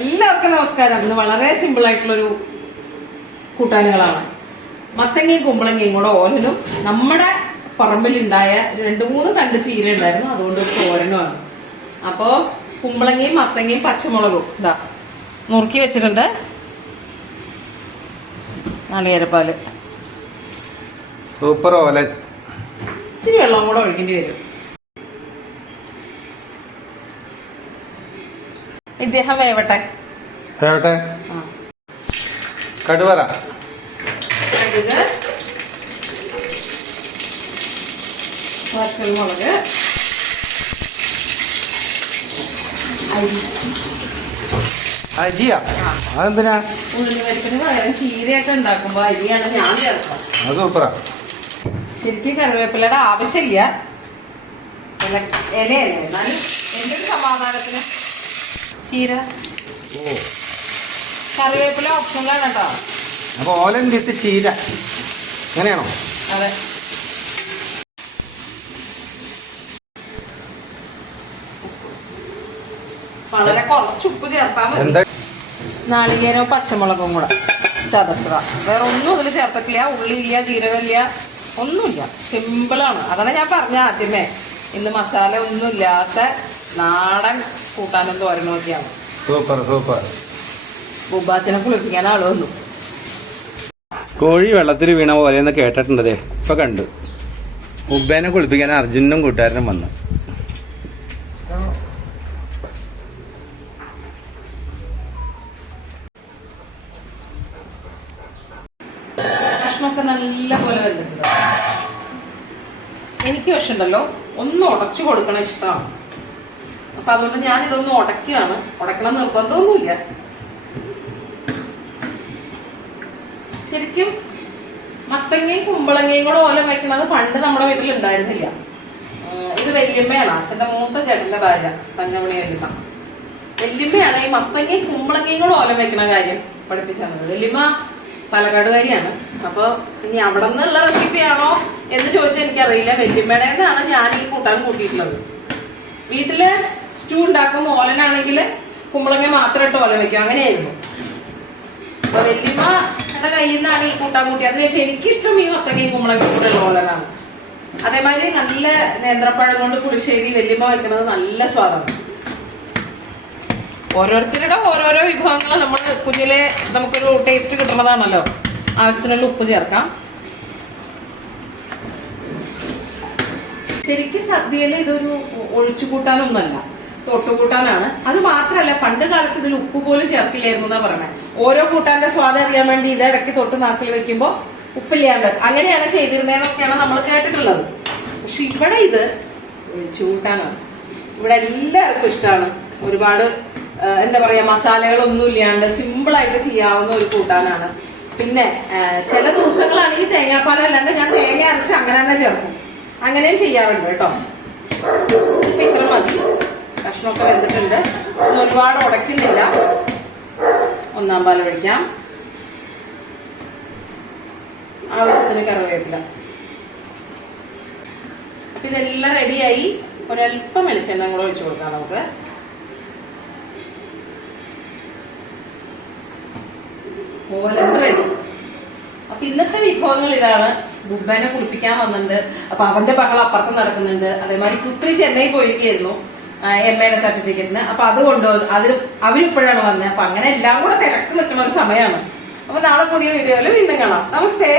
എല്ലാവർക്കും നമസ്കാരം. ഇന്ന് വളരെ സിമ്പിൾ ആയിട്ടുള്ളൊരു കൂട്ടാനുകളാണ്. മത്തങ്ങയും കുമ്പളങ്ങയും കൂടെ ഓലനും നമ്മുടെ പറമ്പിലുണ്ടായ 2-3 തണ്ട് ചീര ഉണ്ടായിരുന്നു, അതുകൊണ്ട് ഒരു തോരനുമാണ്. അപ്പോൾ കുമ്പളങ്ങയും മത്തങ്ങയും പച്ചമുളകും ഇതാ നുറുക്കി വെച്ചിട്ടുണ്ട്. നാളികേരപ്പാല്, സൂപ്പർ ഓലൻ. ഇത്തിരി വെള്ളം കൂടെ ഒഴിക്കേണ്ടി വരും. ഇദ്ദേഹം വേവട്ടെ. കടുവറ, കടുക്, മുളക്, അരിയാ. അതെന്തിനാ? ഉള്ളിപ്പരിപ്പിന് പകരം ചീരയൊക്കെ ഉണ്ടാക്കുമ്പോ അരിയാണ് ഞാൻ ചേർക്കാം. അത് സൂപ്പറാ. ശരിക്കും കറിവേപ്പിലയുടെ ആവശ്യമില്ല, ഇലയല്ലേ. എന്നാലും എന്റെ ഒരു സമാധാനത്തിന് ചീര, കറിവേപ്പില ഓപ്ഷനിലാണ് കേട്ടോ. അപ്പൊ ഓലൻ വിത്ത് ചീര അങ്ങനെയാണോ? അതെ. വളരെ കുറച്ച് ഉപ്പ് ചേർത്താൽ മതി. നാളികേരവും പച്ചമുളകും കൂടെ ചതച്ചത, വേറെ ഒന്നും അതിൽ ചേർത്തിട്ടില്ല. ഉള്ളിയില്ല, ജീരകമില്ല, ഒന്നുമില്ല. സിമ്പിളാണ്. അതാണ് ഞാൻ പറഞ്ഞ ആദ്യമേ, ഇന്ന് മസാല ഒന്നുമില്ലാത്ത നാടൻ കൂട്ടാനും തോരനും ഒക്കെയാണ്. Super super. ബുബാച്ചനെ കുളിപ്പിക്കാൻ ആള് വന്നു. കോഴി വെള്ളത്തിൽ വീണ പോലെയെന്ന് കേട്ടിട്ടുണ്ടതേ, ഇപ്പൊ കണ്ടു. ഉബ്ബേനെ കുളിപ്പിക്കാൻ അർജുനും കൂട്ടുകാരനും വന്നു. ഭക്ഷണമൊക്കെ നല്ല പോലെ വരുന്നുണ്ട്. എനിക്ക് പക്ഷെ ഉണ്ടല്ലോ ഒന്ന് ഉടച്ചു കൊടുക്കണ ഇഷ്ടമാണ്. അപ്പൊ അതുകൊണ്ട് ഞാൻ ഇതൊന്ന് ഉടക്കുകയാണ്. ഉടക്കണം നിർബന്ധമൊന്നുമില്ല. ശരിക്കും മത്തങ്ങയും കുമ്പളങ്ങയും കൂടെ ഓലം വെക്കണത് പണ്ട് നമ്മുടെ വീട്ടിൽ ഉണ്ടായിരുന്നില്ല. ഇത് വല്യമ്മയാണ്, അച്ഛന്റെ മൂത്ത ചേട്ടന്റെ ഭാര്യ തങ്കമണി വല്യമ്മ. വല്യമ്മയാണ് ഈ മത്തങ്ങയും കുമ്പളങ്ങയും കൂടെ ഓലം വെക്കണ കാര്യം പഠിപ്പിച്ചത്. വല്യമ്മ പാലക്കാടുകാരിയാണ്. അപ്പൊ ഇനി അവിടെ നിന്നുള്ള റെസിപ്പിയാണോ എന്ന് ചോദിച്ചാൽ എനിക്കറിയില്ല. വല്യമ്മയുടെ നിന്നാണ് ഞാൻ ഈ കൂട്ടാൻ കൂട്ടിയിട്ടുള്ളത്. വീട്ടില് സ്റ്റൂ ഉണ്ടാക്കും. ഓലനാണെങ്കിൽ കുമ്പളങ്ങ മാത്രം ഇട്ട് ഓലം വെക്കും, അങ്ങനെയായിരുന്നു. അപ്പൊ വല്യമ്മയുടെ കയ്യിൽ നിന്നാണ് ഈ കൂട്ടാൻ കൂട്ടി. അതിനുശേഷം എനിക്കിഷ്ടം ഈ മത്തങ്ങയും കുമ്പളങ്ങയും കൂടെയുള്ള ഓലനാണ്. അതേമാതിരി നല്ല നേന്ത്രപ്പഴം കൊണ്ട് പുളിശ്ശേരി വല്യമ്മ വെക്കുന്നത് നല്ല സ്വാദാണ്. ഓരോരുത്തരുടെ ഓരോരോ വിഭവങ്ങൾ നമ്മൾ കുഞ്ഞിലെ നമുക്കൊരു ടേസ്റ്റ് കിട്ടുന്നതാണല്ലോ. ആവശ്യത്തിനുള്ള ഉപ്പ് ചേർക്കാം. ശരിക്കും സദ്യയിൽ ഇതൊരു ഒഴിച്ചുകൂട്ടാനൊന്നല്ല, തൊട്ടുകൂട്ടാനാണ്. അത് മാത്രല്ല, പണ്ട് കാലത്ത് ഇതിൽ ഉപ്പ് പോലും ചേർക്കില്ലായിരുന്നു എന്നാ പറഞ്ഞത്. ഓരോ കൂട്ടാന്റെ സ്വാദം അറിയാൻ വേണ്ടി ഇത് ഇടയ്ക്ക് തൊട്ട് നാക്കിൽ വെക്കുമ്പോ ഉപ്പില്ലാണ്ട് അങ്ങനെയാണ് ചെയ്തിരുന്നതെന്നൊക്കെയാണ് നമ്മൾ കേട്ടിട്ടുള്ളത്. പക്ഷെ ഇവിടെ ഇത് ഒഴിച്ചുകൂട്ടാനാണ്. ഇവിടെ എല്ലാവർക്കും ഇഷ്ടമാണ്. ഒരുപാട് എന്താ പറയാ, മസാലകളൊന്നും ഇല്ലാണ്ട് സിമ്പിളായിട്ട് ചെയ്യാവുന്ന ഒരു കൂട്ടാനാണ്. പിന്നെ ചില ദിവസങ്ങളാണെങ്കിൽ തേങ്ങാപ്പാലല്ലാണ്ട് ഞാൻ തേങ്ങ അരച്ച് അങ്ങനെ തന്നെ ചേർക്കും. അങ്ങനെയും ചെയ്യാറുണ്ട് കേട്ടോ. ഇപ്പൊ ഇത്ര മതി. കഷ്ണമൊക്കെ വെന്തിട്ടുണ്ട്. ഒരുപാട് ഉടയ്ക്കുന്നില്ല. 1-ാം പാൽ ഒഴിക്കാം. ആവശ്യത്തിന് കറിവേപ്പില. അപ്പൊ ഇതെല്ലാം റെഡിയായി. ഒരല്പം വെളിച്ചെണ്ണ കൂടെ ഒഴിച്ചു കൊടുക്കാം നമുക്ക്. റെഡി. അപ്പൊ ഇന്നത്തെ വിഭവങ്ങൾ ഇതാണ്. ബുബനെ കുളിപ്പിക്കാൻ വന്നിട്ടുണ്ട്. അപ്പൊ അവന്റെ ബഹളം അപ്പുറത്ത് നടക്കുന്നുണ്ട്. അതേമാതിരി പുത്രി ചെന്നൈ പോയിരിക്കുകയായിരുന്നു MA-യുടെ സർട്ടിഫിക്കറ്റിന്. അപ്പൊ അതുകൊണ്ട് അവരിപ്പോഴാണ് വന്നത്. അപ്പൊ അങ്ങനെ എല്ലാം കൂടെ തിരക്ക് നിൽക്കുന്ന ഒരു സമയമാണ്. അപ്പൊ നാളെ പുതിയ വീഡിയോയിൽ വീണ്ടും കാണാം. നമസ്തേ.